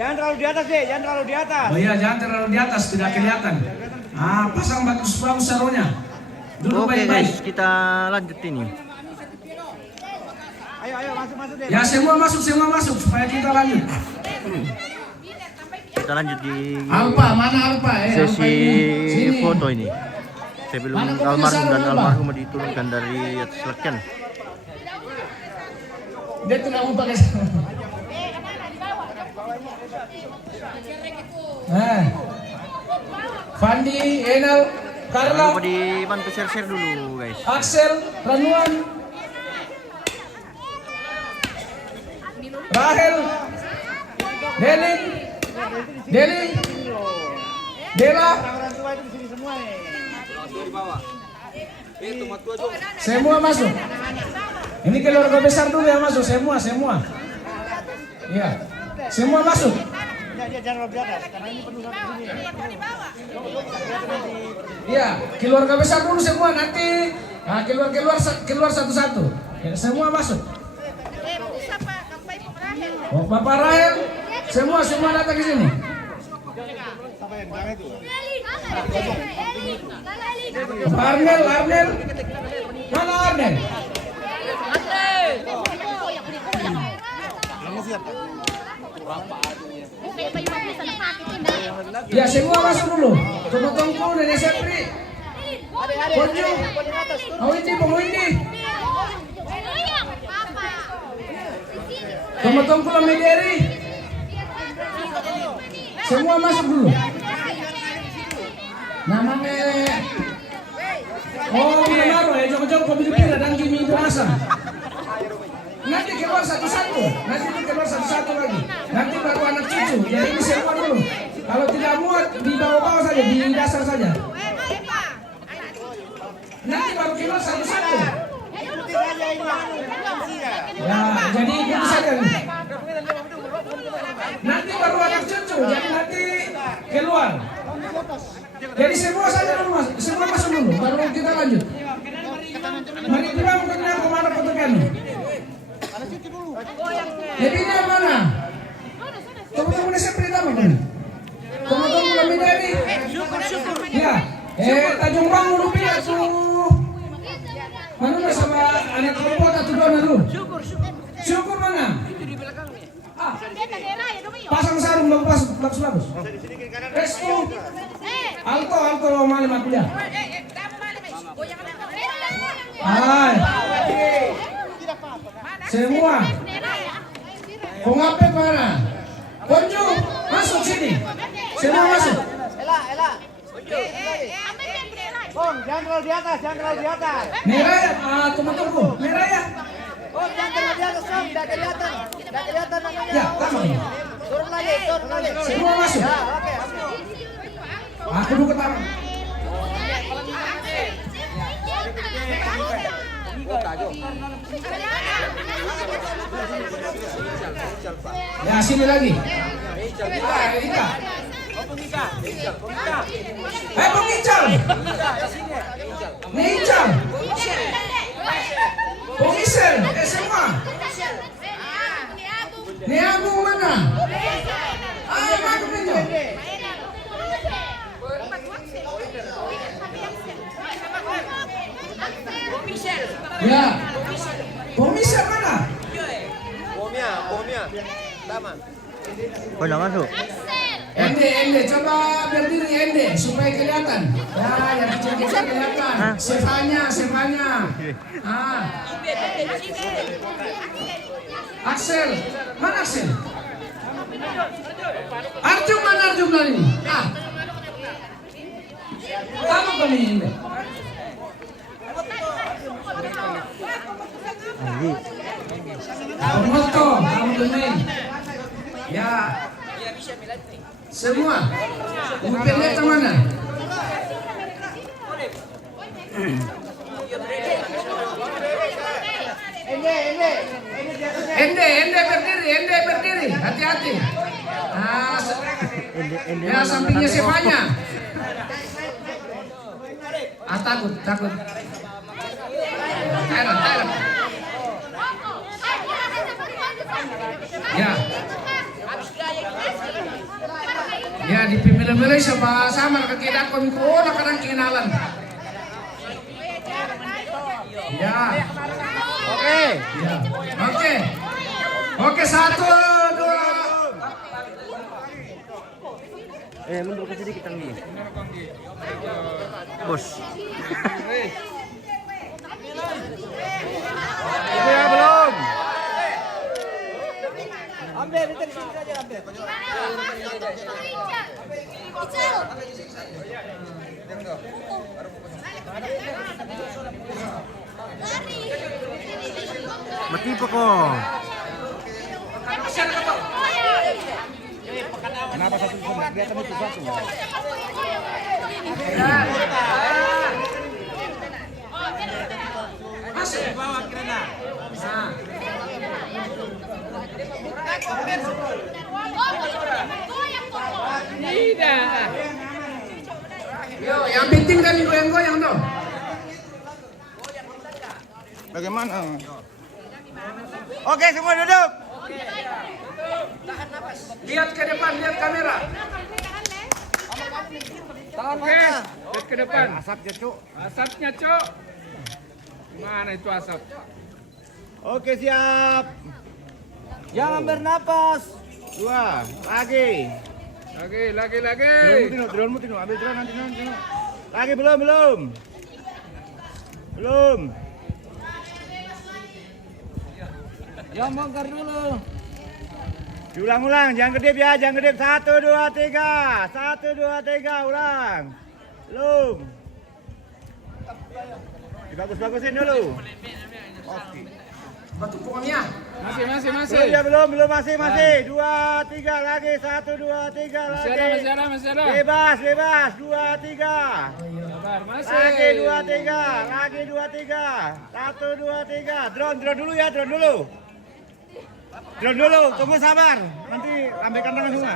Jangan terlalu di atas deh, jangan terlalu di atas. Oh iya, jangan terlalu di atas, tidak kelihatan. Pasang bagus-bagus sarunya. Duduk Oke baik-baik. guys, kita lanjut ini. Ayo masuk deh. Ya semua masuk supaya kita lanjut. Kita lanjut di Mana Alpa? sesi Sini. foto ini. Sebelum almarhum dan almarhumah diturunkan dari atas lekan. Dia tidak mau pakai. Fandi, Enal, Jangan Carla, lupa dibantu share-share dulu guys. Axel, Ranuan, Rahel, Deli, Dela, Orang tua itu di sini semua nih. semua masuk. Ini keluarga besar dulu yang masuk, semua. Iya, semua masuk. Dia jangan terlalu di atas, karena ini penuh sampai sini. Iya, keluarga besar dulu semua, nanti keluar satu-satu. Ya, semua masuk. Oh, Bapak Rahel, semua datang ke sini. Bapak Arnel, mana Arnel? Ya semua masuk dulu. Tunggu Nenek Sepri. Ponju. Pengundi. Tunggu Lamederi. Semua masuk dulu. Namanya Minamaro ya, jauh-jauh pemilik pira dan Kimi Berasa. Nanti keluar satu-satu lagi. Nanti baru anak cucu. Jadi ini semua dulu. Kalau tidak muat di bawah-bawah saja, di dasar saja. Nanti baru keluar satu-satu. Ya, jadi ikuti saja. Nanti baru anak cucu. Jadi nanti keluar. Jadi semua saja dulu semua masuk dulu. Baru kita lanjut. Mari kita mau kemana foto kami? Jadi ini mana? Tunggu Sepri tamu kan? Tunggu kami dari. Ya. Tanjung Bangu rupiah tuh. Mana sama anak kelompok atau dua dulu? Syukur mana? Pasang sarung bagus. Restu. Alto malam aku ya. Semua. Pengapet mana? Ponju, masuk sini. Semua masuk. Ela. Bong, jangan terlalu di atas. Merah ya, tunggu. Merah ya. Oh, jangan terlalu di atas, Bong. Tidak kelihatan namanya. Ya, tambah. Turun lagi. Semua masuk. Ya, oke. Aku dulu ketara. Ya, sini lagi. Ika. Pengical. Pengical. Pengisel. Semua. Niagu mana? Mana pinjau? Ya. Komisar mana? Pomia. Taman. Oh, udah masuk. Ende, coba berdiri Ende supaya kelihatan. Ya, yang kecil-kecil kelihatan. Sevanya. Axel, mana Axel? Arjun mana ini? Tamu kami ini. Moto, kamu domain. Ya. Semua. Pendek ke mana? Ende berdiri. Hati-hati. Ya sampingnya Sevanya. Takut. Thailand. Ya. Ya, dipilih-pilih sama kekidak ko nakarang kinalan. Ya. Oke. Ya. Oke. Oke, 1, 2. Mundur ke sedikit Anggi. Bos. Itu ya belum. Ambil di sini saja ambil. Mati pa ko. Kenapa satu sama? Dia kan itu satu. Masuk. Bawa kirana. Tidak. Yo, yang penting kan goyang-goyang tuh. Bagaimana? Oke, semua duduk. Lihat ke depan, lihat kamera. Oke, lihat ke depan. Asapnya, Cuk. Asapnya, Cok. Mana itu asap? Oke, siap. Jangan bernapas. 2, lagi. Lagi. Drone-mu tino, ambil drone nanti. Lagi belum. Jangan bongkar dulu. Diulang-ulang, jangan kedip ya, jangan kedip. 1, 2, 3. 1, 2, 3, ulang. Belum. Dibagus-bagusin dulu. Oke. Batu pokoknya. Masih. Belum ya, belum masih. 2, 3 lagi. 1, 2, 3 lagi. Masih ada. Bebas. 2, 3. Sabar, masih. Lagi 2, 3. Lagi 2, 3. 1, 2, 3. Drone dulu ya, drone dulu. Tunggu sabar. Nanti lambaikan tangan semua.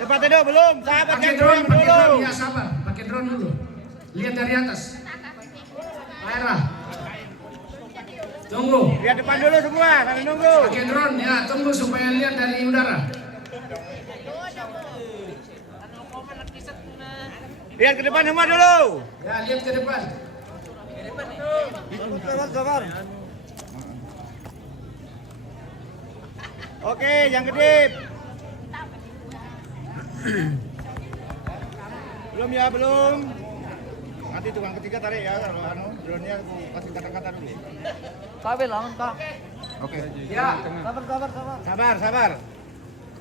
Cepat dulu, belum. Sabar Pakai kan drone dulu. ya sabar. Pakai drone dulu. Lihat dari atas. Merah. Tunggu. Lihat depan dulu semua, sambil nunggu. Pakai drone ya, tunggu supaya lihat dari udara. Lihat ke depan semua dulu. Ya, lihat ke depan. Sabar. Oke, yang kedip. Belum. Nanti tukang ketiga tarik ya, kalau drone-nya kasih kata-kata dulu. Sabar lah, Kak. Oke. Ya, Sabar.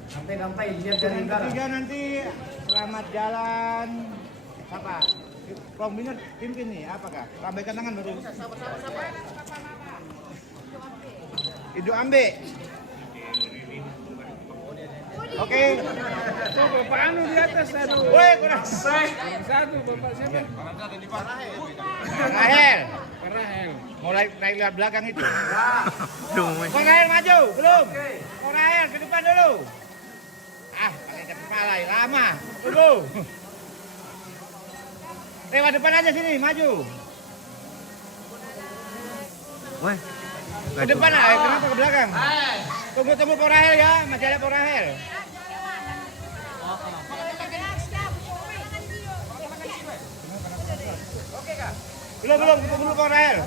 sampai lihat dari Yang udara. ketiga nanti selamat jalan. Apa? Rombongan pimpin nih, apakah? Lambaikan tangan baru. Hidup ambe. Oke. Tuh, Bapak Anu di atas satu. Woi, kurang. Satu, Bapak siapa? Rahel. Rahel. Mulai naik lihat belakang itu. Duh. Kau Rahel maju, belum? Kau Rahel ke depan dulu. Pakai ikat kepala, lama. Tunggu. Lewat depan aja sini, maju. Weh. Ke depan lah, kenapa ke belakang? Tunggu Kau Rahel ya, masih ada Kau Rahel. Belum, tunggu Kau Rahel.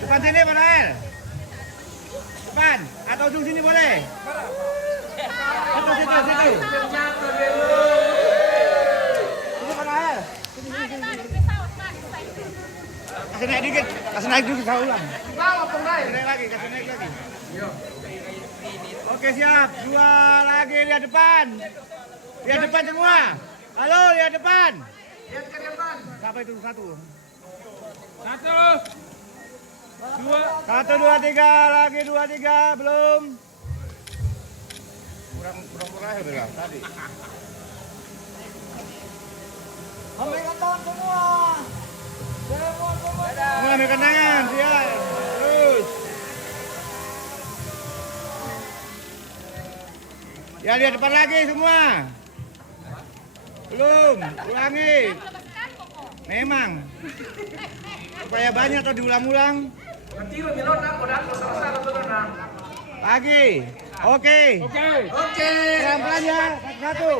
Depan sini Kau Rahel. Depan, atau ujung sini boleh. Situ. Sini Kau Rahel. Kasih naik dikit, saya ulang. Bawa pengair. Kasih naik lagi. Oke siap, 2 lagi, lihat depan. Lihat depan semua. Halo, lihat depan. Lihat ke depan. Siapa itu? 1. 2. 1, 2, 3, lagi 2, 3, belum. Kurang bilang tadi. Ambilkan tangan semua. Semua ambilkan tangan, siap. Terus. Ya lihat depan lagi semua. Belum, ulangi. Memang. Supaya banyak atau diulang-ulang. Retiro Milona, Kodako, salah-salah Milona. Lagi. Oke. Oke. Pelan-pelan ya. Satu.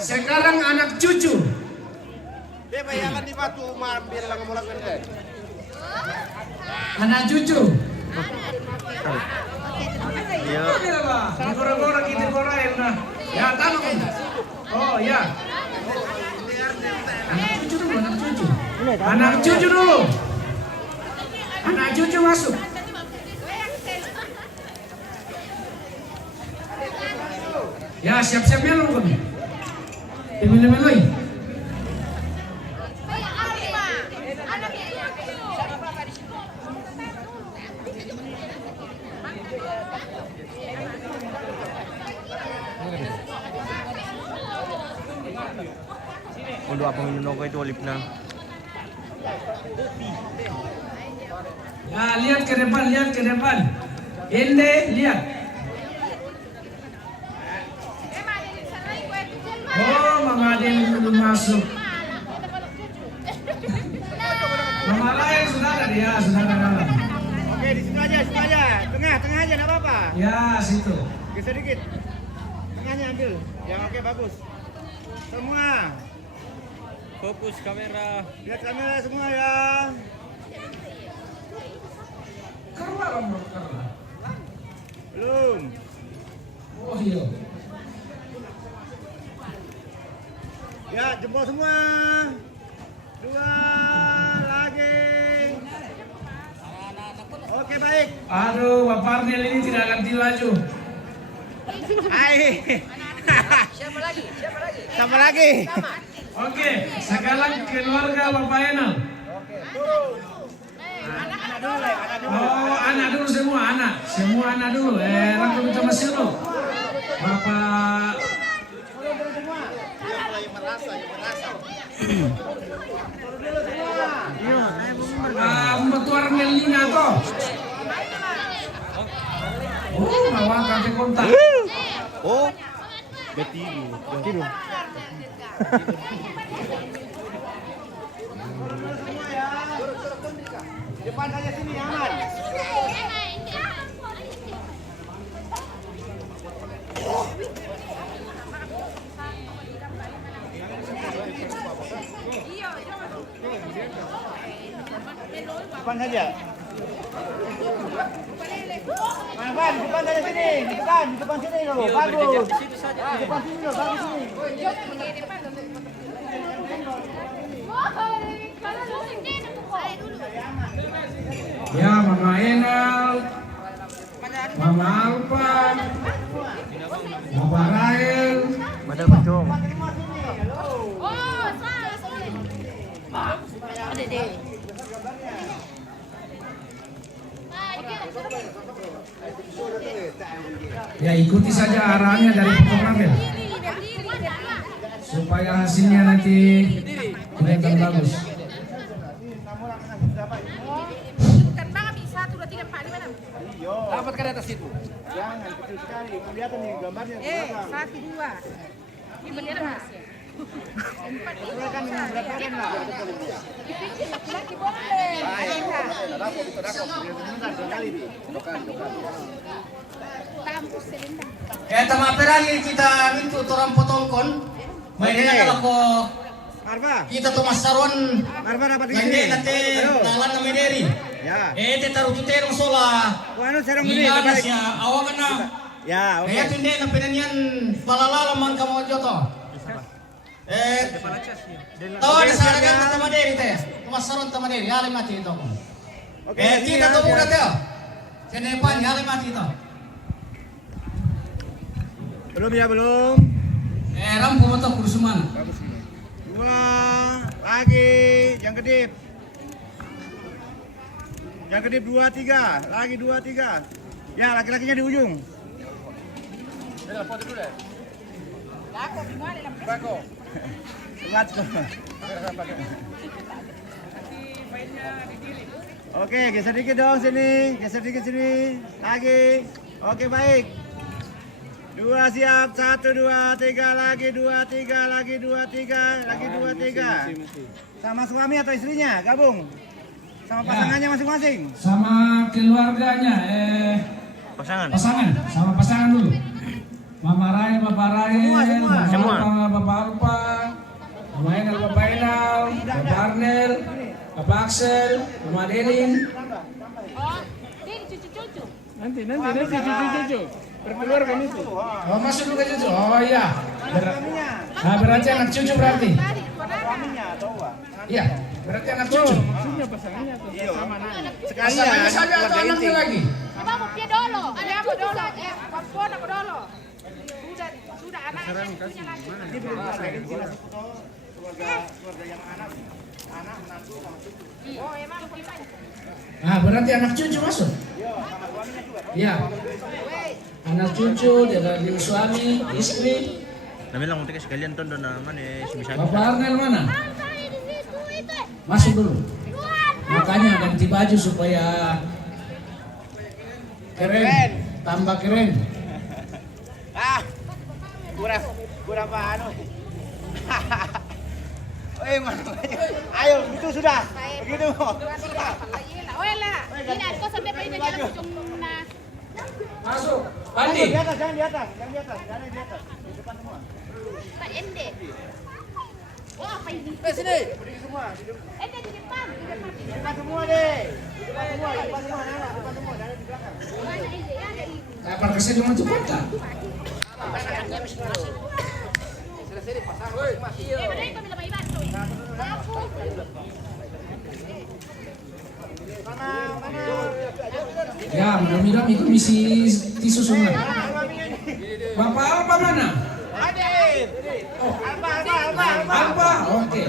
Sekarang anak cucu. Dia bayangan di batu mampir lang mo lang ganda. Anak cucu. Iya. Oke lah, Pak. Digoreng-goreng kita goreng nah. Ya, tanam. Oh, ya. Anak cucu dulu, anak cucu. Anak cucu dulu. Anak cucu masuk. Ya, siap-siap melu kan. Melu-melu. Untuk apa minum ko itu olip na. Ya, lihat ke depan, lihat ke depan. Ende, lihat. Oh, Mama Ade belum masuk. Mama lain sudah ada dia, sudah ada dalam. Oke, di situ aja, situ aja. Tengah aja, nggak apa-apa. Ya, situ. Geser dikit. Tengahnya ambil. Yang oke, bagus. Semua. Fokus kamera. Lihat kamera semua ya. Keluar, keluar. Belum. Oh iya. Ya, jempol semua. 2 lagi. Oke, baik. Aduh, Bapak Arnel ini tidak ganti laju. Hai. Siapa lagi? Sama lagi. Oke, sekarang keluarga Bapak Enel. Oh, anak dulu semua, anak. Semua anak dulu. Rangkum kita masih dulu. Bapak Mbak Arnelina toh. Oh, bawa kartu kontak. Oh. Betiru. Depan saja sini aman. Depan saja. Depan saja sini. Di depan sini loh. Bagus. Di depan sini loh, bagus sini. Ya, Mama Enel, Mama Alpa, Bapak Rael. Madal bencong. Ada deh. Ya, ikuti saja arahannya dari fotografer supaya hasilnya nanti kelihatan bagus. Terbang habis 1, 2, 3, 4, 5, 6. Dapat ke atas itu. Jangan kecil sekali. Kelihatan nih gambarnya. 1, 2. Ini bendera Mas. 4, 5, Kan berat badan lah. laki-laki boleh. Tampus selendang. Tamaperani kita mintu torang potongkon. Mainnya kalau ko Arfa, kita tuh masaron. Arfa dapat di Nanti sini. nanti Ayo. talan na mederi. Ya. Te taruh terong sola. Wano serong ini. Ina siya awakan na. Ya, oke. Kaya tindi na pinanyan palalala man kamo joto. Tawa na sa alagan na tamaderi te. Masaron tamaderi, hali mati ito. Oke. Kita tuh udah teo. Kedepan hali mati ito. Belum ya, belum. Rampu mo to kurusuman. Bagus ini. 2 lagi, yang kedip. Yang kedip 2, 3, lagi 2, 3. Ya, laki-lakinya di ujung. Selat. Oke, geser dikit dong sini, geser dikit sini. Lagi. Oke, baik. 2 siap, 1, 2, 3, lagi 2, 3, lagi 2, 3, lagi 2, 3. Sama suami atau istrinya, gabung. Sama pasangannya masing-masing. Sama keluarganya, Pasangan. sama pasangan dulu. Mama Rael, Bapak Rael, Semua. Bapak Alpa, Mama Enal, Bapak Enal, Bapak Arnel, Bapak Axel, Mama Delin. Oh, ini cucu-cucu. Nanti cucu-cucu. Berkeluarga itu. Oh, masuk dulu ke cucu. Oh iya. Nah, berarti anak cucu berarti. Iya, berarti anak cucu. Maksudnya pasangannya atau sama anaknya? Pasangannya saja atau anaknya lagi? Coba mau pia dolo. Ada apa dolo? Paspor aku dolo. Sudah anak cucunya lagi. Keluarga yang anak menantu sama cucu. Oh, emang gimana? Nah, berarti anak cucu masuk. Iya. Anak cucu dari suami, istri. Nah, bilang untuk sekalian tonton naman si bisa. Bapak Arnel mana? Masuk dulu. Makanya ganti baju supaya keren, tambah keren. Ah, kurang anu. Mana? Ayo, itu sudah. Begitu. Oh, elah. Ini ada sampai pindah jalan ujung nah. Masuk. Pandi. Di atas, jangan di atas. Jangan di atas. Di depan semua. Pak Ende. Oh, apa ini? Sini. Berdiri semua. Ende di depan. Di depan semua deh. Di depan semua. Depan semua. Jangan di belakang. Mana Ende? Ada ini. Kapan kasih cuma cepat kan? Benar itu bila main batu. Aku. Ya, mudah-mudahan itu misi tisu semua. Bapak Alpa mana? Hadir. Oh, Alba. Alpa, oke.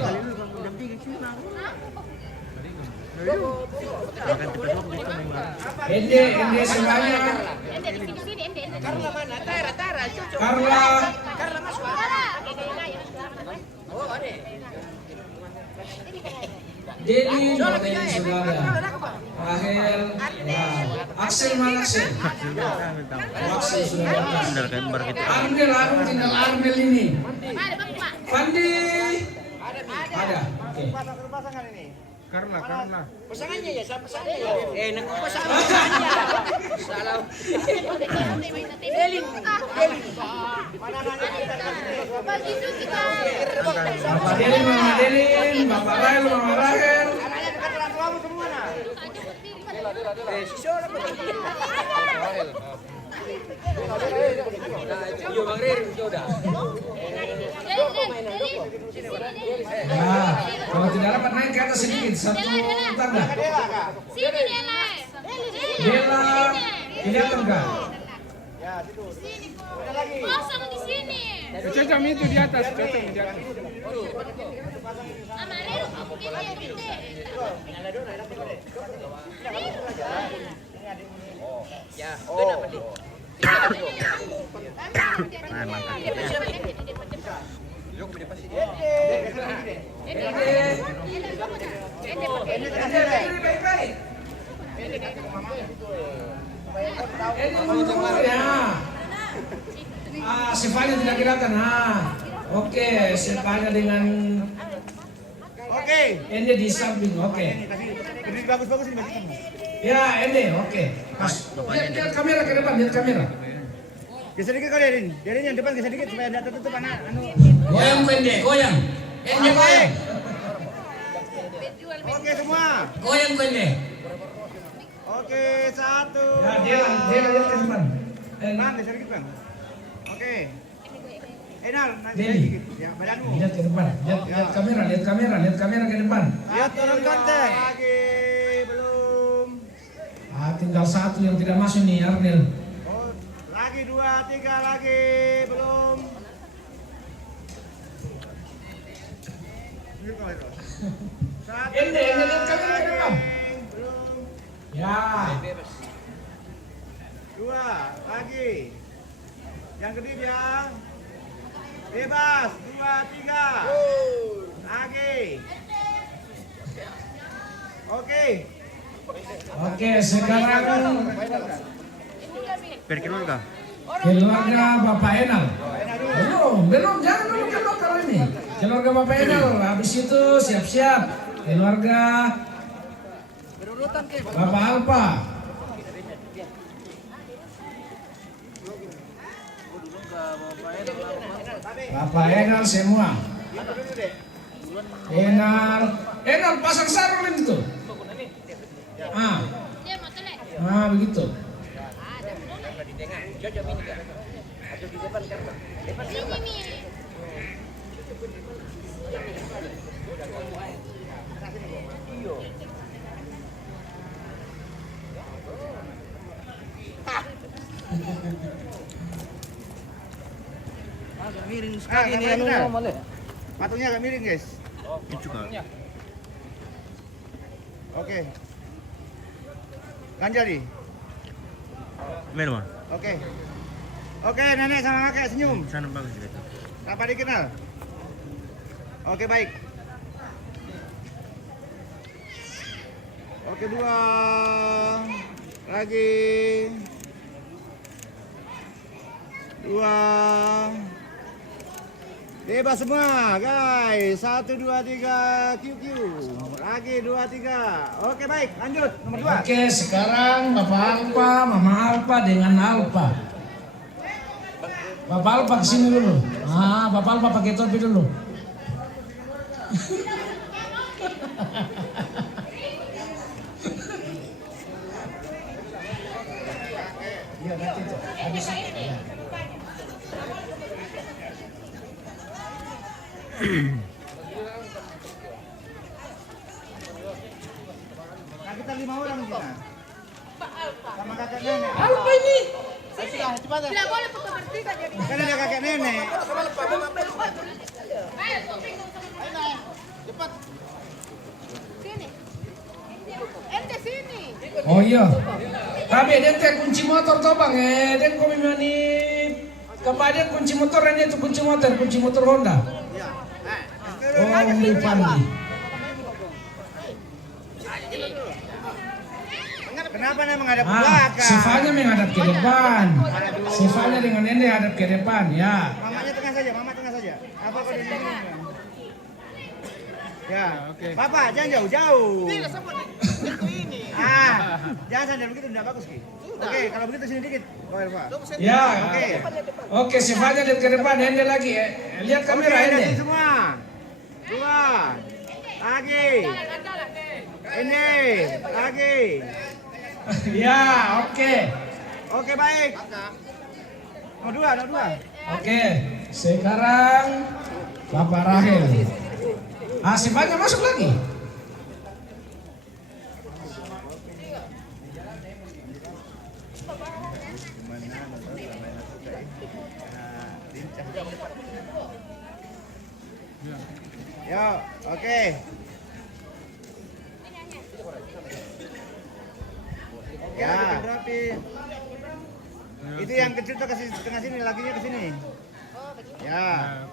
Ende semuanya. Ende di sini, Ende. Karla mana? Tara, cucu. Karla. Karla masuk. Tara. Oh, ada. Deli, saudara. Rahel, Axel mana Axel? Axel sudah datang. Benar kan bar kita. Arnel, tinggal Arnel ini. Ada Bapak. Pandi. Ada. Oke. Pasangan ini. Karla. Pasangannya ya, siapa pasangannya? Nak pasangannya. Salah. Delin. Mana nanya? Bagi itu kita. Bapak Delin, Mama Delin, Bapak Rahel, Mama Rahel. Anaknya dekat dengan suami semua nah. Yo Bang Rir, sudah. Nah, kalau tidak dapat naik ke atas sedikit, satu tangga. Sini Dela. Dela, kelihatan nggak? Sini kok. Kosong di sini. Cocok itu di atas, cocok di atas. Amalir, ini yang gede. Ya, benar Pandi. Nah, mantap. Baik-baik. Ya. Si Fanya tidak kelihatan. Oke, Silvanya dengan Oke. Ende di samping. Oke. Berdiri bagus-bagus ini bagi kamu. Ya, Ende. Oke. Mas, lihat kamera ke depan, lihat kamera. Geser dikit kau Derin. Derin yang depan geser dikit supaya tidak tertutup anak. Goyang pendek, goyang. Ende goyang. Oke semua. Goyang pendek. Oke, satu. Ya, dia lihat ke depan. Bang, geser dikit bang. Oke. Enal, naik Deli. dikit. Ya, badanmu. Lihat ke depan. Lihat kamera ke depan. Lihat turun konten. Lagi belum. Tinggal satu yang tidak masuk nih, Arnel. Oh, lagi 2, 3 lagi belum. Satu, Ende lihat kamera ke depan. belum. Ya. 2 lagi. Yang gede dia. Bebas. 2, 3. Lagi. Oke. Oke, sekarang Berkeluarga. keluarga Bapak Enal. Belum, jangan dulu keluarga ini. Keluarga Bapak Enal, habis itu siap-siap. Keluarga Bapak Alpa. Bapak Enal semua. Enal pasang sarung itu. Begitu. Miring sekali ini patungnya agak miring guys. Itu juga. Oke. Ganjari. Mana? Oke. Oke, nenek sama kakek senyum. Sana bagus gitu. Apa dikenal? Oke, baik. Oke, 2. Lagi. 2. Bebas semua, guys. 1, 2, 3, QQ. Lagi 2, 3. Oke, baik. Lanjut, nomor 2. Oke, sekarang Bapak Alpa, Mama Alpa dengan Alpa. Bapak Alpa kesini dulu. Bapak Alpa pakai topi dulu. Iya, nanti tuh. Habis itu. Ya. Nah, kita 5 orang kita. Sama kakek nenek. Alpa ini. Tidak boleh foto bertiga jadi. Kan ada kakek nenek. Cepat. Sini. Ente sini. Oh iya. Tapi dia kunci motor toh bang. Dia kau mimani. Kepada kunci motor ini itu kunci motor Honda. Oh, ini Pandi. Kenapa nih menghadap ke belakang? Sifanya menghadap ke depan. Sifanya dengan Nende hadap ke depan, ya. Mamanya tengah saja, mama tengah saja. Apa kau di sini? Ya, oke. Papa, jangan jauh-jauh. Jangan sandal begitu, tidak bagus Ki. Oke, kalau begitu sini dikit. Ya. Oke. Oke, sifanya lihat ke depan, Nende lagi. Lihat kamera Oke, Nende. lihat semua. 2. Lagi. Ini. Lagi. Ya, oke. Oke, baik. Nomor 2. Oke, sekarang Bapak Rahel. Sifanya masuk lagi. Yo, oke. Ya. Itu yang kecil tuh kasih tengah sini, lakinya ke sini. Ya.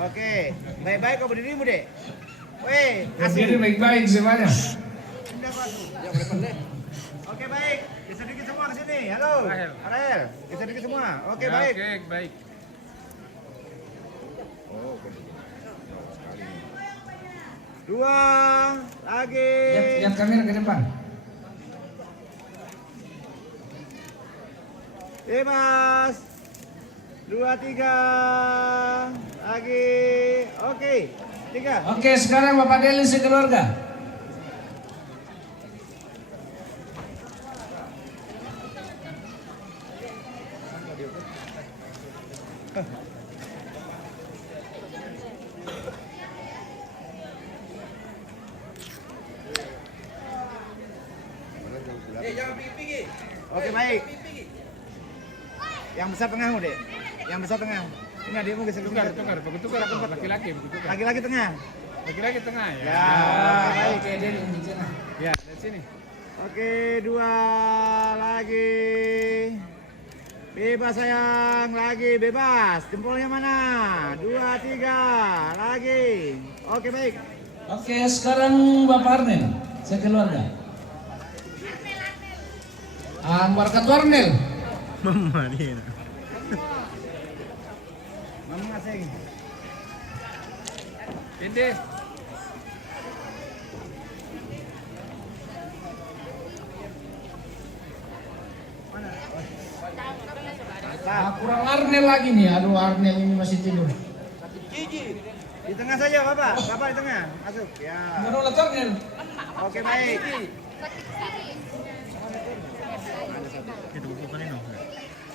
Oke. Baik-baik kau berdirimu, Dek. Weh, Berdiri baik-baik sifanya. Oke, baik. Bisa dikit semua ke sini. Halo. Rahel. Bisa dikit semua. Oke, baik. Oke, baik. Dua lagi. Lihat kamera ke depan. Bebas. 2, 3 lagi. Oke. 3. Oke, sekarang Bapak Deli sekeluarga. Oke, baik. Yang besar tengahmu, Dek. Yang besar tengah. Ini adikmu geser ke Tukar tempat laki-laki, tukar. Laki-laki tengah. Laki-laki tengah ya. Ya, baik. Oke, Deli di sana. Ya, dari sini. Oke, 2 lagi. Bebas sayang, lagi bebas. Jempolnya mana? 2, 3 lagi. Oke, baik. Oke, sekarang Bapak Arnel sekeluarga. Warga Arnel. Mama dia. Mama asing. Dede. Kurang Arnel lagi nih. Aduh, Arnel ini masih tidur. Di tengah saja Bapak. Bapak di tengah. Masuk. Ya. Menolak Arnel. Oke, baik.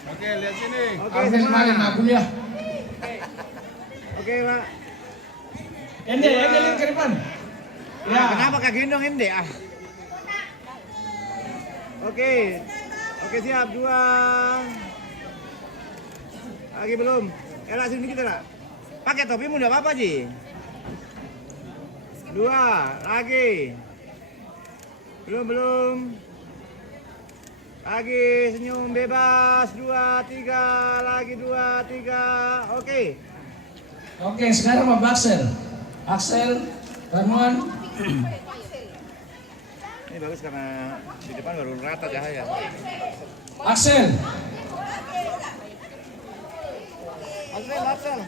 Oke, lihat sini. Oke, Arnel semua. kemarin aku lihat. Oke, Pak. Ende lihat ke depan. Ya. Kenapa kak gendong Ende? Oke. Oke, siap. 2. Lagi belum. Elak sini kita lah. Pakai topimu enggak apa-apa, Ji. 2. Lagi. Belum. Lagi senyum bebas. 2, 3. Lagi 2, 3. Oke. Oke, sekarang Bapak Axel. Axel, Ramuan. Ini bagus karena di depan baru rata cahaya. Axel. Axel.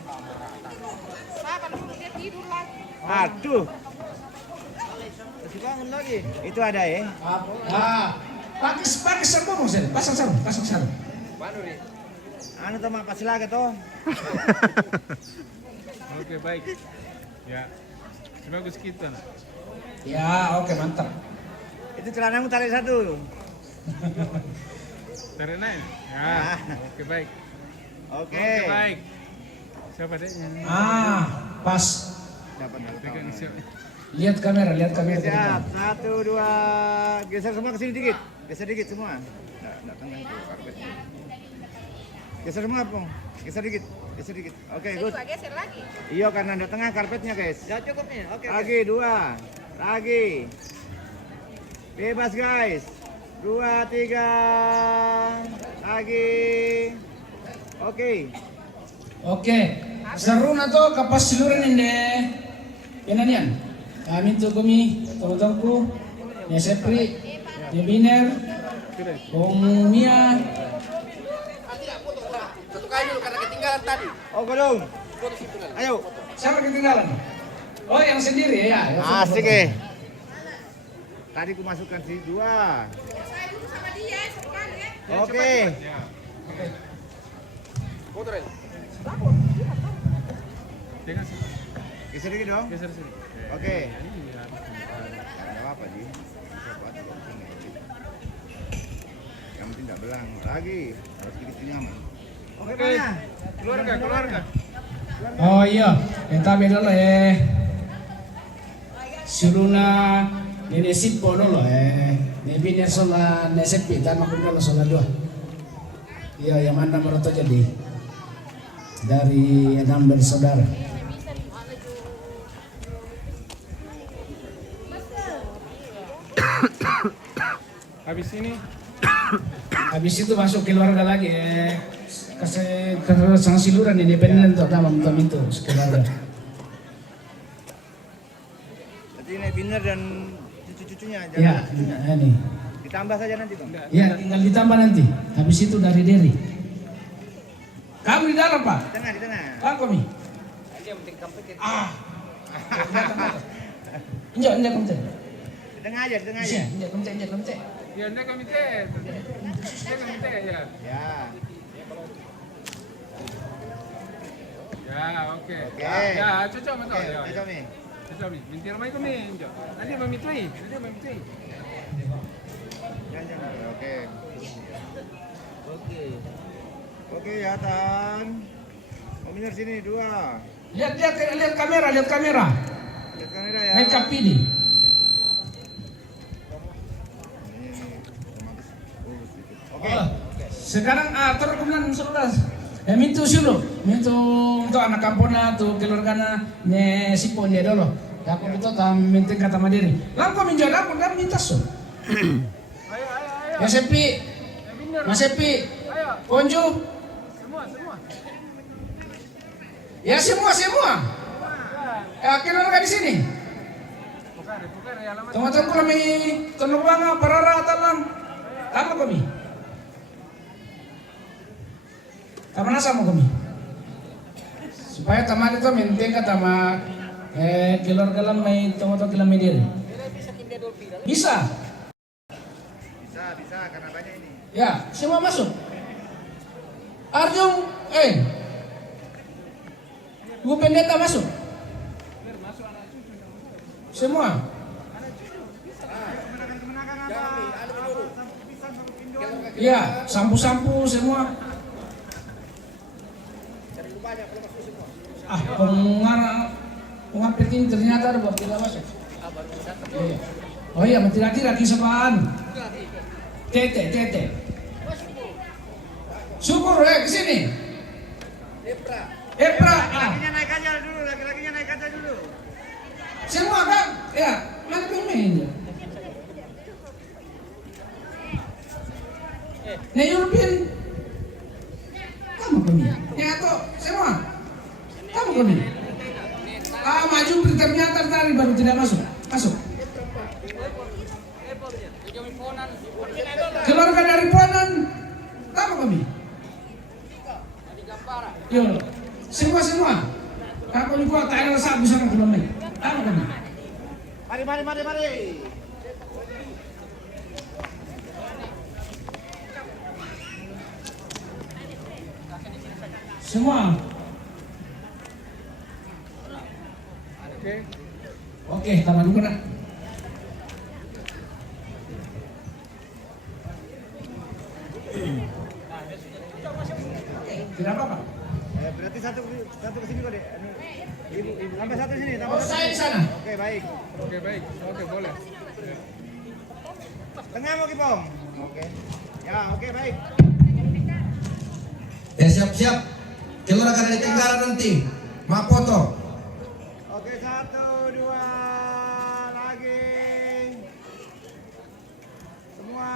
Pak, kalau dia tidur lagi. Aduh. Masih bangun lagi. Itu ada ya. Pakai sarung, Axel. Pasang sarung. Anu tuh mak pasti lagi tuh. Oke, baik. Ya. Sebagus kita. Ya, oke, mantap. Itu celanamu tarik 1. Tarik naik. Ya. Oke, baik. Oke. Oke, baik. Siapa deh? Pas. Dapat Pegang siapa? Lihat kamera ke Siap. depan. 1, 2. Geser semua ke sini dikit. Geser dikit semua. Enggak tengah itu karpetnya. Geser semua, Pung. Geser dikit. Oke, good. Juga geser lagi. Iya, karena ada tengah karpetnya, guys. Ya cukup nih. Oke. Lagi 2. Lagi. Bebas, guys. 2, 3. Lagi. Oke. Oke. Seru na to kapas siluran ini. Yananian. Kami tuh kami teman-temanku. Ya Sepri, ya Biner, Om Mia. Satu kali dulu karena ketinggalan tadi. Oh, belum. Ayo. Siapa ketinggalan? Oh, yang sendiri ya. Asik Tadi ku masukkan sih 2. Saya dulu sama dia, sekali ya. Oke. Pegang sini. Geser dikit dong. Geser sini. Oke. Iya. Enggak apa-apa, Ji. Yang penting enggak belang. Lagi. Harus sedikit nyaman. Oke, mana? Keluarga. Oh iya, yang tabi dulu Suruna nenesip po dulu Nebiner sola nesepi tama ko dulu sola 2. Iya, yang mana meroto jadi dari enam bersaudara. Habis ini Habis itu masuk keluarga lagi kasih sang siluran independen tuh tamam itu keluarga. Jadi ini Biner dan cucu-cucunya Ya, cucunya. ini. Ditambah saja nanti, Bang. Ya, tinggal ditambah nanti. Habis itu dari Deri. Kamu di dalam, Pak? Di tengah. Pak Komi. Dia penting kampetin. Injak kenceng. Di tengah aja. Iya, injak kenceng. ya anda komite. Ya. Ya. Ya, oke. Oke. Ya, cocok betul. Oke, Ya. cocok nih. Cocok nih. Binti ramai kami. Nanti memitui. Jangan. Oke. Oke, ya, Tan. Om Biner sini 2. Lihat kamera. Lihat kamera ya. Make up ini. Oke. Sekarang terus kemudian sudah. Mintu untuk anak kampungnya tuh keluarga ne sipon dia dulu. Aku itu minta kata mandiri. Langkau minjau aku dan minta so. Ayo. Ya Sepi, Mas Sepi, Ponju. Semua. Ya semua. Ya keluarga di sini. Pukar ya lama. Teman-teman kami tolong bangga parara talang. Apa kami? Tamana sama kami. Supaya taman itu minta kata ma keluarga lamai teman-teman kami diri. Bisa karena banyak ini. Ya, semua masuk. Arjung, Bu Pendeta masuk. Semua. Ya, sampu-sampu semua. Pengampetin ternyata ada buat tidak masuk. Iya. Oh iya, mati lagi sebaan. Tete. Syukur ke sini. Epra. Laki-lakinya naik aja dulu, laki-lakinya naik aja dulu. Semua kan? Ya, mana pemainnya? Nih European. Kamu kami. Ya toh, semua. Kamu kami. Maju ternyata tadi baru tidak masuk. Keluarga dari Ponan. Kamu kami. Yo, semua. Aku ni buat tak ada saat bisa nak kami. Kamu kami. Mari. Semua. Oke, tamat dulu nak. Tidak apa-apa. Berarti satu ke sini kok, Dek. Ibu, tambah satu sini, tambah. Oh, saya di sana. Oke, baik. Oke, boleh. Tengah mau Kipom. Oke. Ya, oke, baik. Siap-siap. Keluar akan ada Tenggara nanti. Mapoto. Oke, 1, 2, lagi. Semua,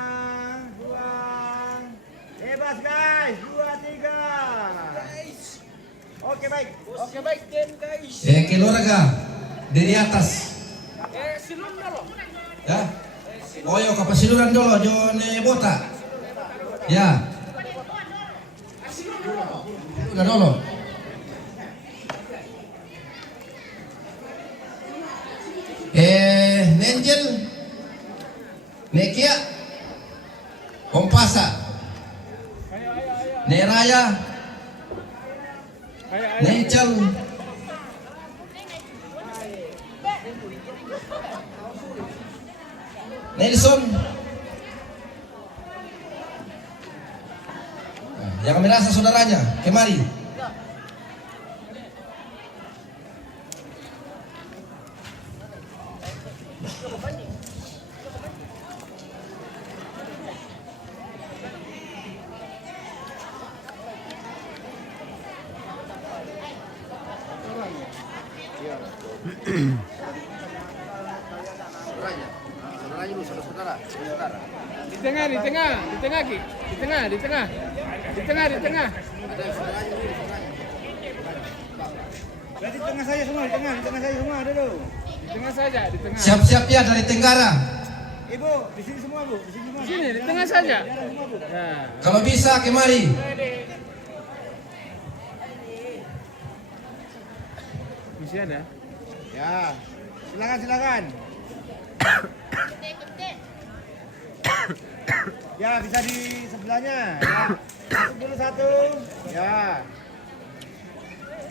2. Bebas guys, 2, 3. Oke, baik. guys. Keluarga dari atas. Silun dulu. Ya. Oh yo kapasiluran dulu, jone bota. Ya. Udah dulu. Nenjel, Nekia, Kompasa, Neraya, Necel, Nelson. Jangan merasa saudaranya, kemari. Di tengah, Ki. Di tengah. Berarti di tengah saya semua, di tengah saya semua dulu. Di tengah saja, di tengah. Siap-siap ya dari Tenggara. Ibu, di sini semua, Bu. Di sini semua. Sini, di tengah saja. Semua, Bu. Ya. Kalau bisa kemari. Masih ada? Ya. Silakan. Ya, bisa di sebelahnya. Ya. Masuk dulu 1. Ya.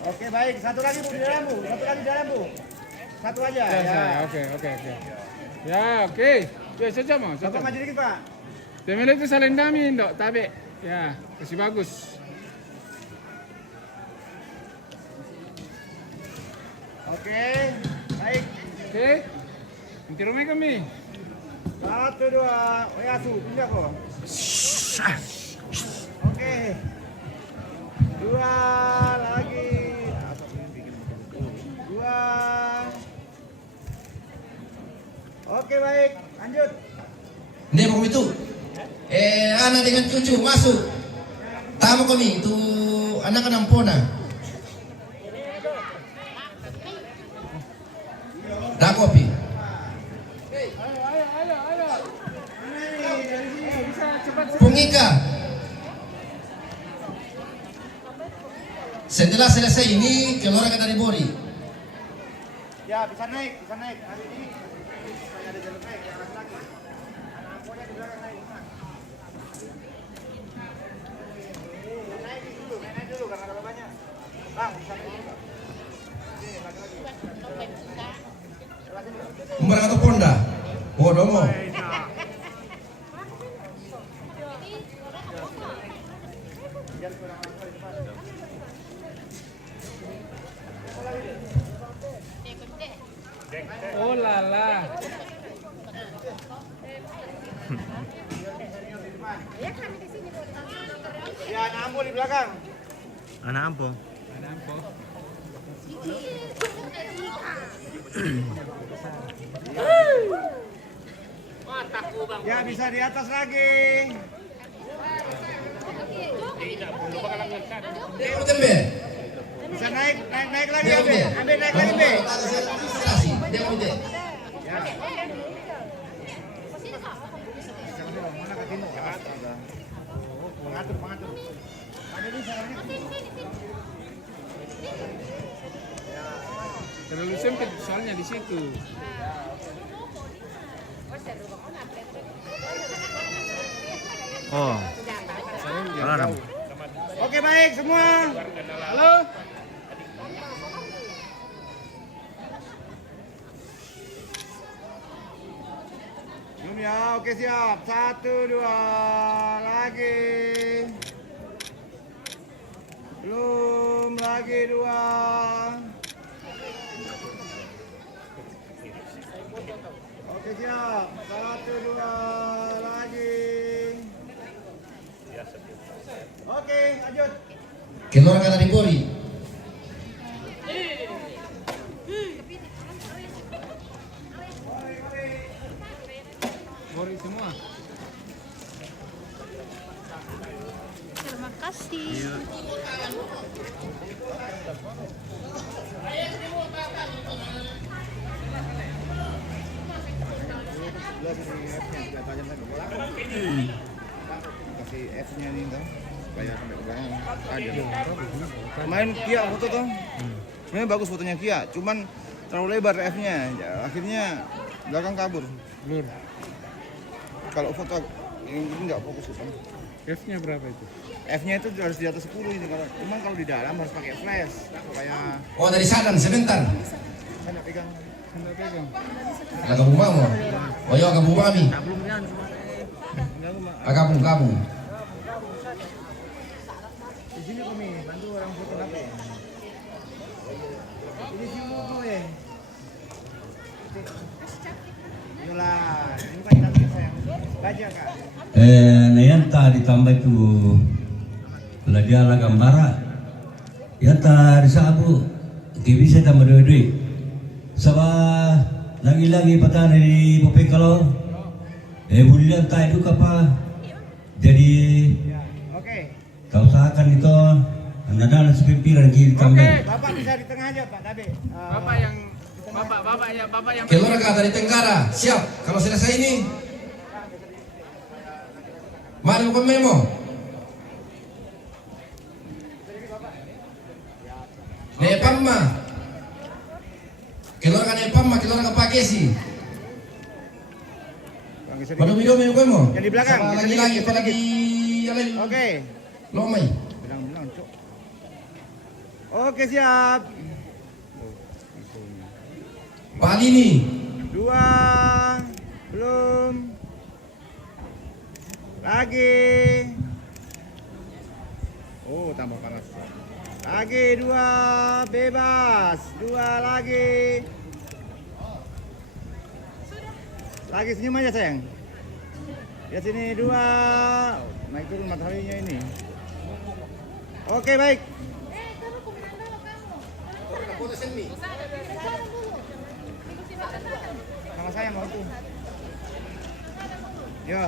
Oke, baik. Satu lagi, Bu, di dalam, Bu. Satu aja. Ya. Oke. Ya, oke. Ya, saja mau. Bapak maju dikit, Pak. Temel itu saling damin, dok. Tabe. Ya, kasih bagus. Oke. Baik. Oke. Nanti rumah kami. 1, 2. Oyasu, pindah kok. Oke. 2 lagi. 2. Oke, baik. Lanjut. Dia mau itu. Anak dengan cucu masuk. Tamu kami itu anak Pona. Dah kopi. Ayo. Bisa cepat. Pungika. Setelah selesai ini keluar dari Bori. Ya, bisa naik. Hari ini ada jalan naik ke arah lagi. Anak-anaknya di belakang naik. Bomo. Oh lala. Ya, Nambo di belakang. Anak ampo. Ya, bisa di atas lagi. Tembe. Bisa naik lagi, Abe. Abe naik lagi, Be. Dia mau deh. Mana ke timur? Mengatur. Ada di sana. Terlalu sempit soalnya di situ. Oh. Alarm. Oke, baik semua. Halo. Belum ya, oke siap. 1, 2, lagi. Belum, lagi 2. Oke siap. 1, 2, lagi. Oke, lanjut. Kelora kata di Pori. Bori semua. Terima kasih. Kasih F-nya nih kan, supaya sampai ke belakang ada. Kemarin Kia foto tuh, sebenarnya bagus fotonya Kia, cuman terlalu lebar F-nya, ya, akhirnya belakang kabur. Kalau foto ini nggak fokus gitu. F-nya berapa itu? F-nya itu harus di atas 10 ini, cuman kalau di dalam harus pakai flash, supaya Oh dari Sadan sebentar. saya pegang. Hendak pegang. Agak bumang mo. Oh yo agak bumang kami. Belum yan. Agak kamu. Di sini kami bantu orang foto HP. Ini si Momo ya. Yolah, ini kan kita sayang. Gajah kak. Nayanta ditambah itu Ladiala Gambara Yata risabu bisa tambah duit sama lagi-lagi patah dari Bopeng kalau bulan tak itu apa jadi Oke. kau usahakan itu ada sepimpiran kiri tambah. Bapak bisa di tengah aja Pak tadi. Bapak yang Kelora kata di Tenggara. Siap. Kalau selesai ini. Mari bukan memo. Nepamma. Kelora kan Nepamma, kelora ka Pakesi. Baru video memo. Yang di belakang, Sama geser lagi-lagi dikit, pada geser di Oke. Lomai. Bilang, Cuk. Oke, siap. Pali nih. 2. Belum. Lagi. Oh, tambah panas. Lagi 2, bebas. 2 lagi. Lagi senyum aja sayang. Lihat sini 2. Naik turun mataharinya ini. Oke baik. Sama saya mau itu. Yo.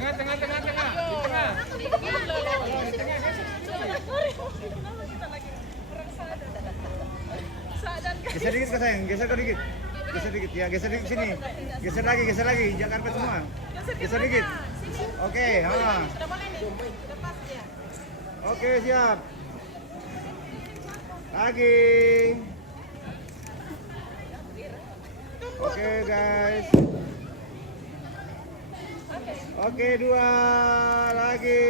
tengah. Di tengah. Geser dikit ke sayang, geser ke dikit. Geser dikit ya, geser dikit sini. Geser lagi, Jakarta semua. Geser dikit. Oke, Oke, siap. Lagi. Oke, guys. Oke, 2 lagi.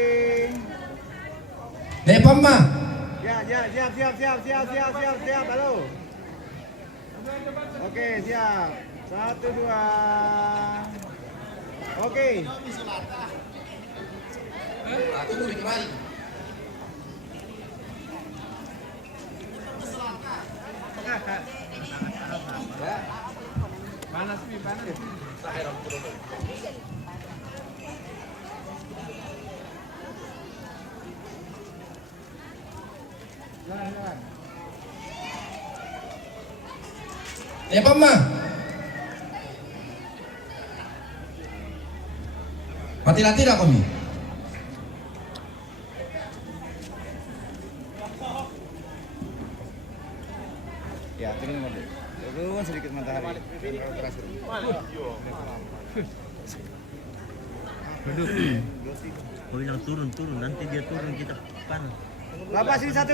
Nepamma. Ya, siap. Halo. Oke, siap. 1, 2. Oke. Panas nih, panas. Ya Pak Ma. Mati-mati dah kami. Ya, turun dulu. Turun sedikit matahari. Keras. Kau bilang turun, nanti dia turun kita panas. Bapak sini 1.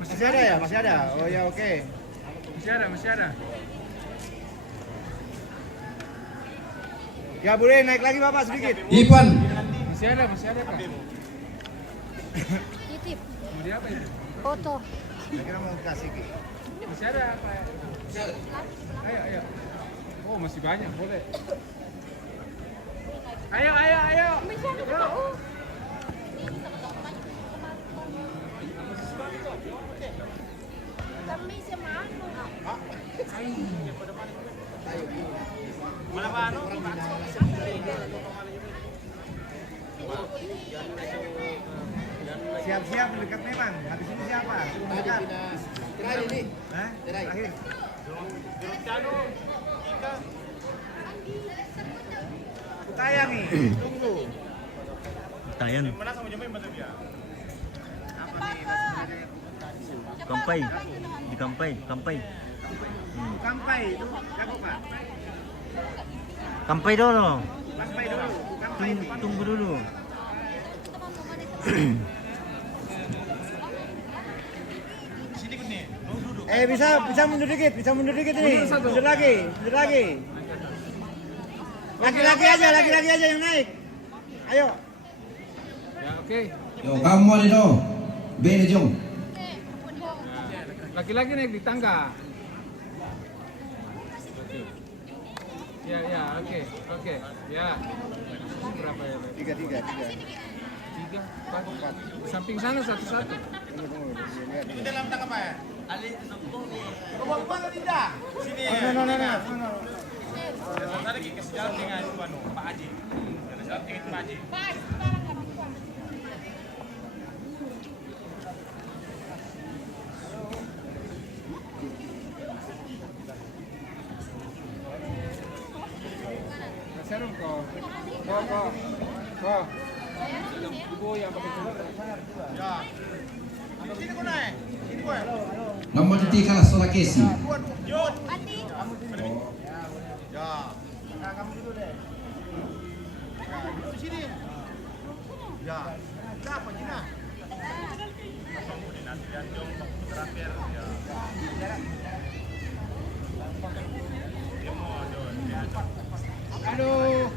Masih ada ya? Masih ada. Oh ya, oke. Masih ada. Ya boleh naik lagi Bapak sedikit. Ipan. Masih ada Kak. Titip. Mau dia apa itu? Foto. Saya kira mau kasih Ki. Masih ada apa? Ayo. Oh, masih banyak, boleh. Ayo. Kami sama Siap-siap mendekat memang. Habis ini siapa? Mendekat. Terakhir ini. Hah? Terakhir. Tayang nih. Tunggu. Tayan. Kampai. Di kampai. Kampai itu siapa Pak? Kampai dulu. Kampai dulu. Kampai. Tunggu dulu. Bisa mundur dikit ini. Mundur lagi. Laki-laki aja yang naik. Ayo. Ya, oke. Yo, kamu ada dong. Beda jom. Laki-laki naik di tangga. Ya, oke. Ya. Berapa ya? Pak? 3. 3, 4. Samping sana satu-satu. Ini dalam tangga apa ya? Sini. No. Serung kok. Ibu yang pakai celana. Ya. Sini kau naik. Sini kau. Nomor 3 kalah Sora Kesi. Ya. Nah, kamu dulu deh. Ya, duduk sini. Ya. Siapa Cina? Aduh.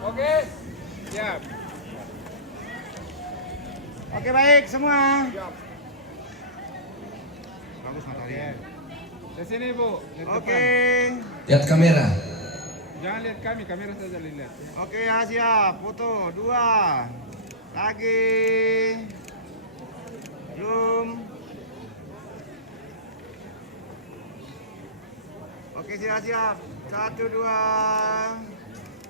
Oke. Siap. Oke, baik semua. Bagus matahari. Di sini, Bu. Lihat Oke. depan. Lihat kamera. Jangan lihat kami, kamera saja lihat. Oke, ya siap. Foto 2. Lagi. Belum. Oke, siap. 1, 2.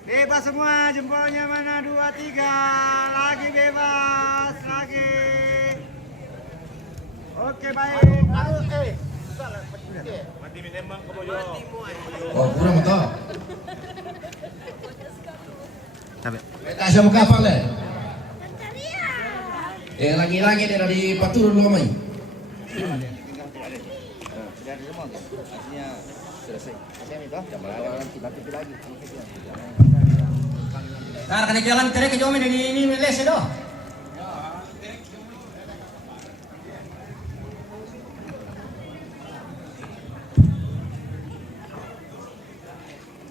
Bebas semua, jempolnya mana? 2, 3. Lagi bebas, lagi. Oke, baik. Oh, kurang betul. Sampai. Tak siapa kapal deh. Lagi-lagi dia dari Patur dulu mai. Sudah di semua tuh. Artinya selesai. Selesai itu. Jam berapa tiba-tiba lagi. Karena kena jalan terik ke jauh ini les itu.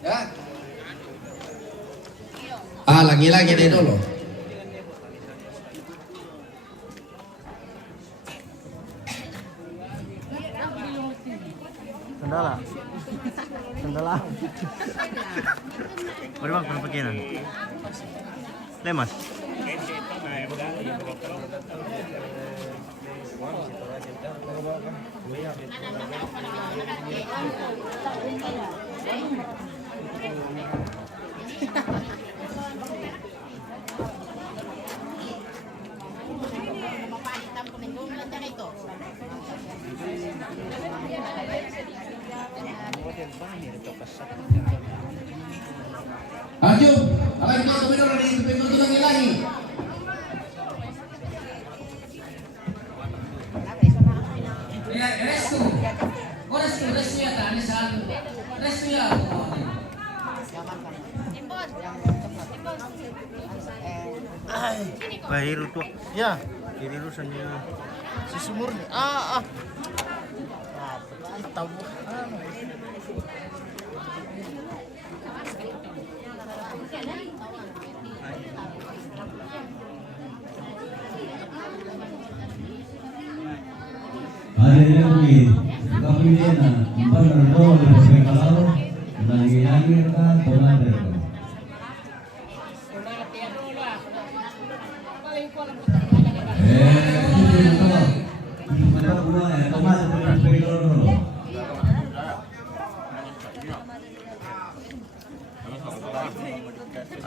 Ya. Lagi-lagi dia dulu. Sandala. Sandala. Mari bang, kenapa kena? Lemas. Ayo, akan kita minum di pintu tulang lagi. Ya, restu. Restu ya tak ada sal. Restu ya. Bahiru tuh. Ya, kiri rusanya. Si sumur nih. Tahu. Hari ini kami dia empat orang dari kalau lagi kan pengajar.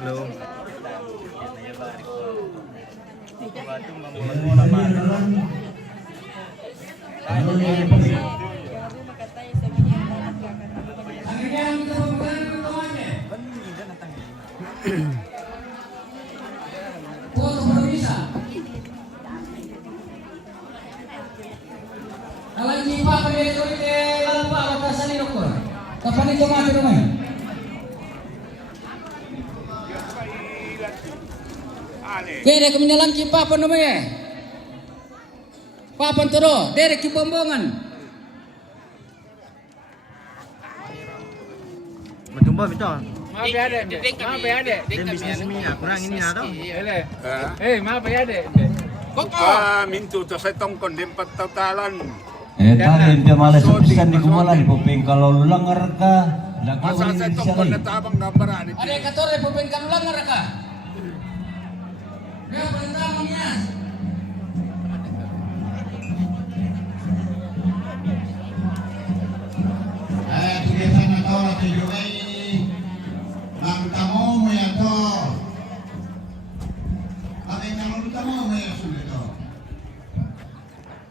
Halo. Foto belum bisa. Kalau jiwa pada itu ke lampa batasan ini dokter. Kapan itu mati rumah? Kaya kemenyalan kipa apa namanya? Papan tero, derek kibombongan. Berjumpa betul. Maaf ya Dek. Maaf ya Dek. Dan bisnis ini kurang ini atau? Maaf ya Dek. Mintu to sa itong kondimpat tatalan. Tadi dia malas kan di kumala di popeng kalau lulang ngarka. Masa sa itong kondatabang gambaran. Ada katore pupengkan ulang mereka. Ya perintah niya. Tulisan na to na tuyo ay tamo mo yan to. Kami tamo mo yan sulit to.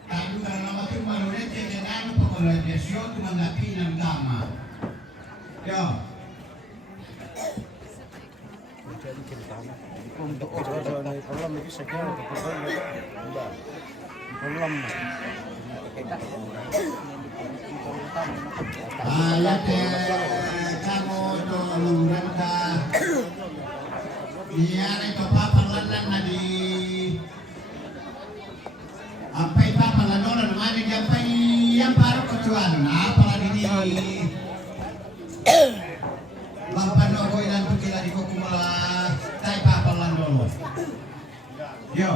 Tayo na naman ito malulit yung ano pa koladyasyon tumanggapi ng tama. Yo. Alat kamu to lunggan ka. Iyan ito papangalan na di. Ampay papangalan na naman di ampay yang parang kecuali apalagi di. Lampano ko ilan to kila di ko kumula tay papangalan dulu. Yo.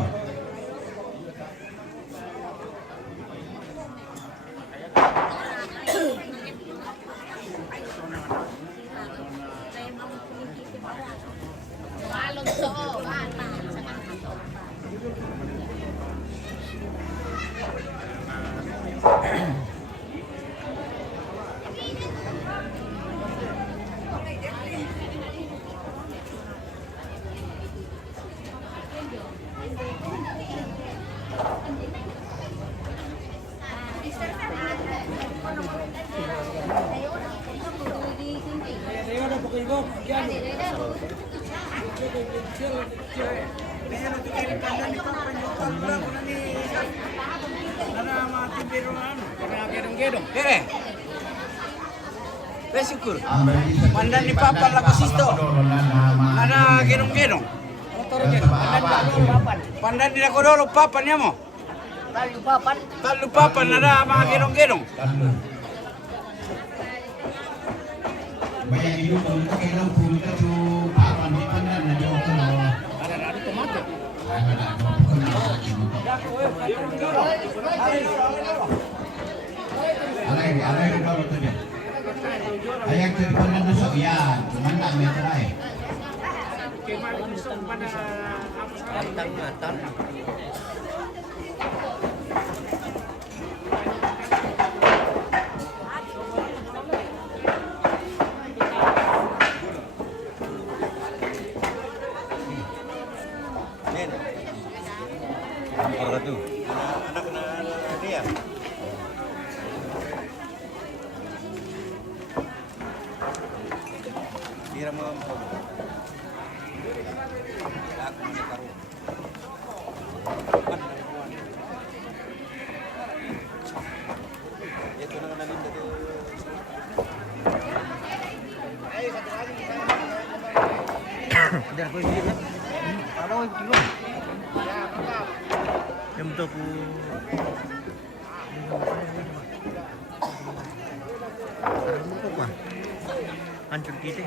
Bersyukur. Pandan di papan lagu sisto. Ada gedong-gedong. Pandan di lagu dulu papan ya mo. Talu papan ada mga gedong-gedong. Bayang hidup kalau kita kailang punta to papan di pandan na do ko. Ada tomato. Alay dolo to dia. Ayak tu pernah dusuk ya, cuman tak meterai. Matang. Dah, kau ini kan? Ada orang kilo. Yang betul aku. Apa? Hancur kita.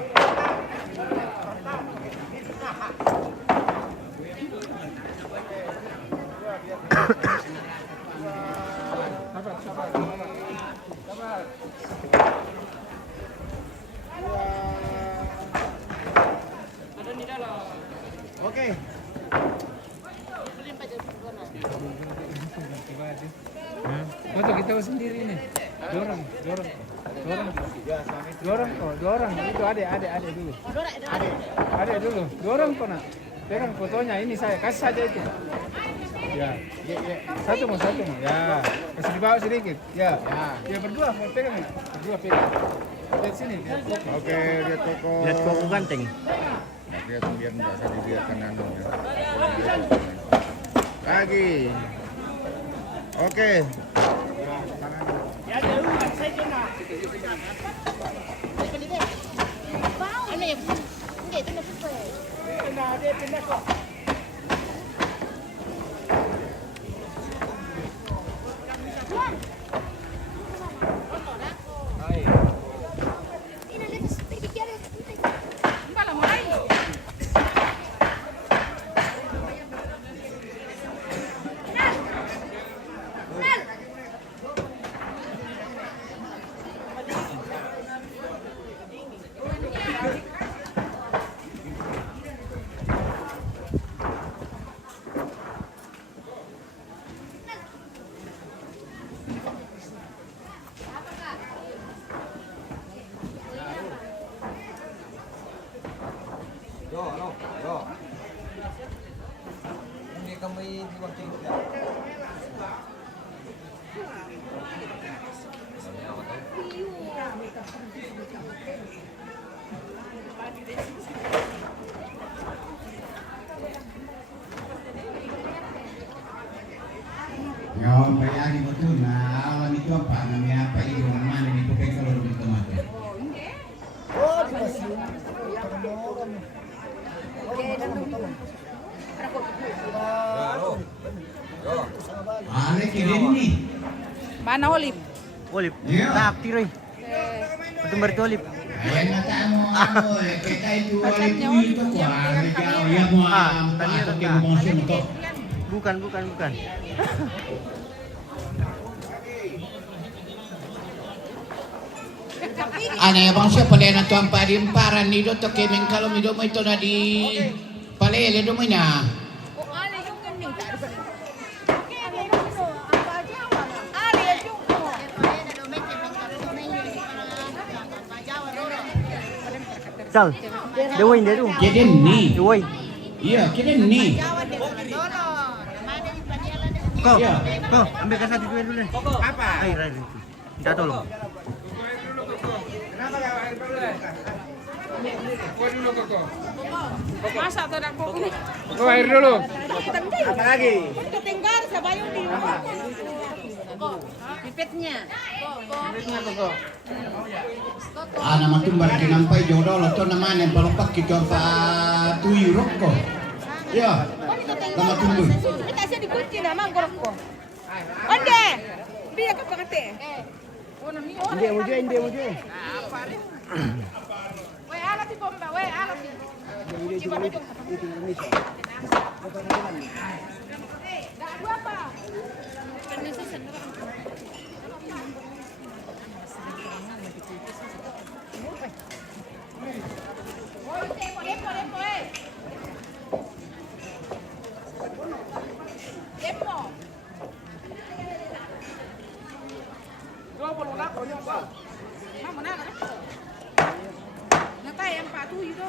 Oke. Foto kita sendiri nih. Dorong. Itu adek dulu. Adek dulu. Dorong kok nak. Pegang fotonya ini saya kasih saja itu. Ya. Satu mau. Ya. Kasih di bawah sedikit. Ya. Ya berdua mau pegang. Berdua pegang. Lihat sini. Oke, lihat toko. Lihat kok ganteng. Lihat biar enggak usah dilihatkan anu. Lagi. Oke. Ya, bayari betul nah, alam itu apa namanya apa itu mana ini pakai kalau di tempat. Ale kirim nih. Mana Olip? Olip. Iya. Tak tirai. Betul berarti olip. Ayan na tayo kita itu ale itu wah, ya mau apa ke emosi itu. Bukan. Ana ya bang siapa na to ang parimparan nido to kemen kalau nido mo ito na di palele do mo na. Sal. Dewain dia tu. Keden ni. Dewain. Iya, keden ni. Kau. Iya. Kau ambilkan satu dua dulu. Apa? Air itu. Minta tolong. Kenapa gak air dulu ya? Kau dulu kok. Masa tuh nak kok ini? Kau air dulu. Apa lagi? Ketinggal sabayo di rumah. Pipetnya. Kulitnya kok. Ana matumbar kinampai jodoh lo to naman yang palopak kita pa tuyu rokko. Ya. Lama tumbuh. Kita sih dikunci nama gorok ko. Onde. Dia ka pakate. India wujud. Weh alat di bomba, weh alat di. Coba dulu. Dah dua apa? Mana? Nanti yang patu itu.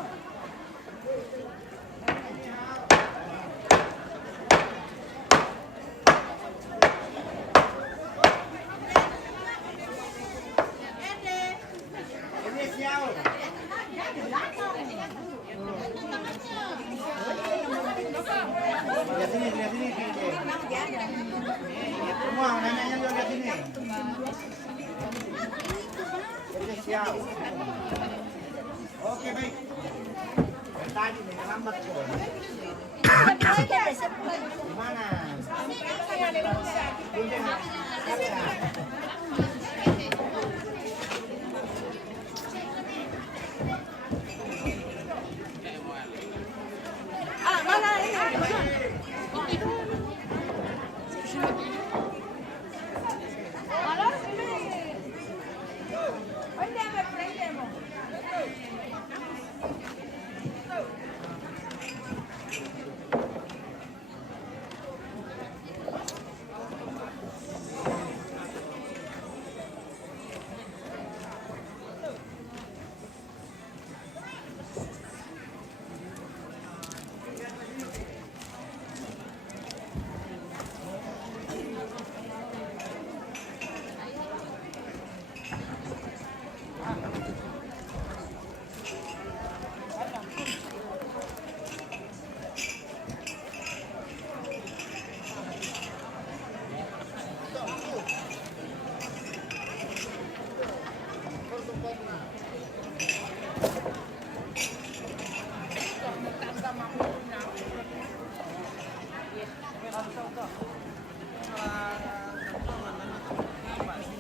Lihat sini. Semua nanya juga lihat sini. Siap. Oke, baik. Tadi nih lambat kok. Gimana?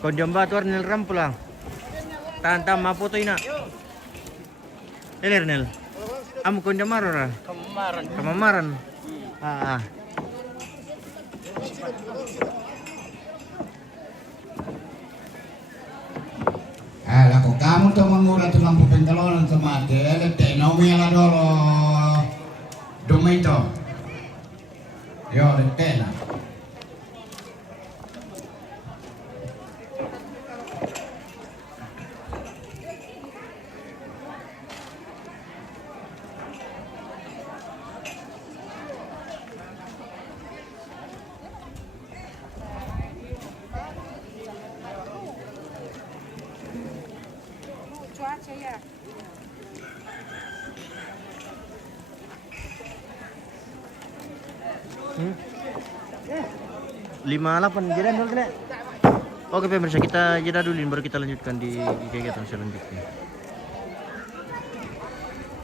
Kon jamba tuar nil ram pulang. Tahan ma foto ina. Eler nil. Amu kon jamar ora? Kamamaran. Ah. Laku kamu tuh mengurang tuh lampu pentalonan sama tele teknomi ala dolo domito. Yo, detela. Cuaca ya. Hmm? 58 jeda dulu. Oke pemirsa, kita jeda dulu baru kita lanjutkan di kegiatan selanjutnya.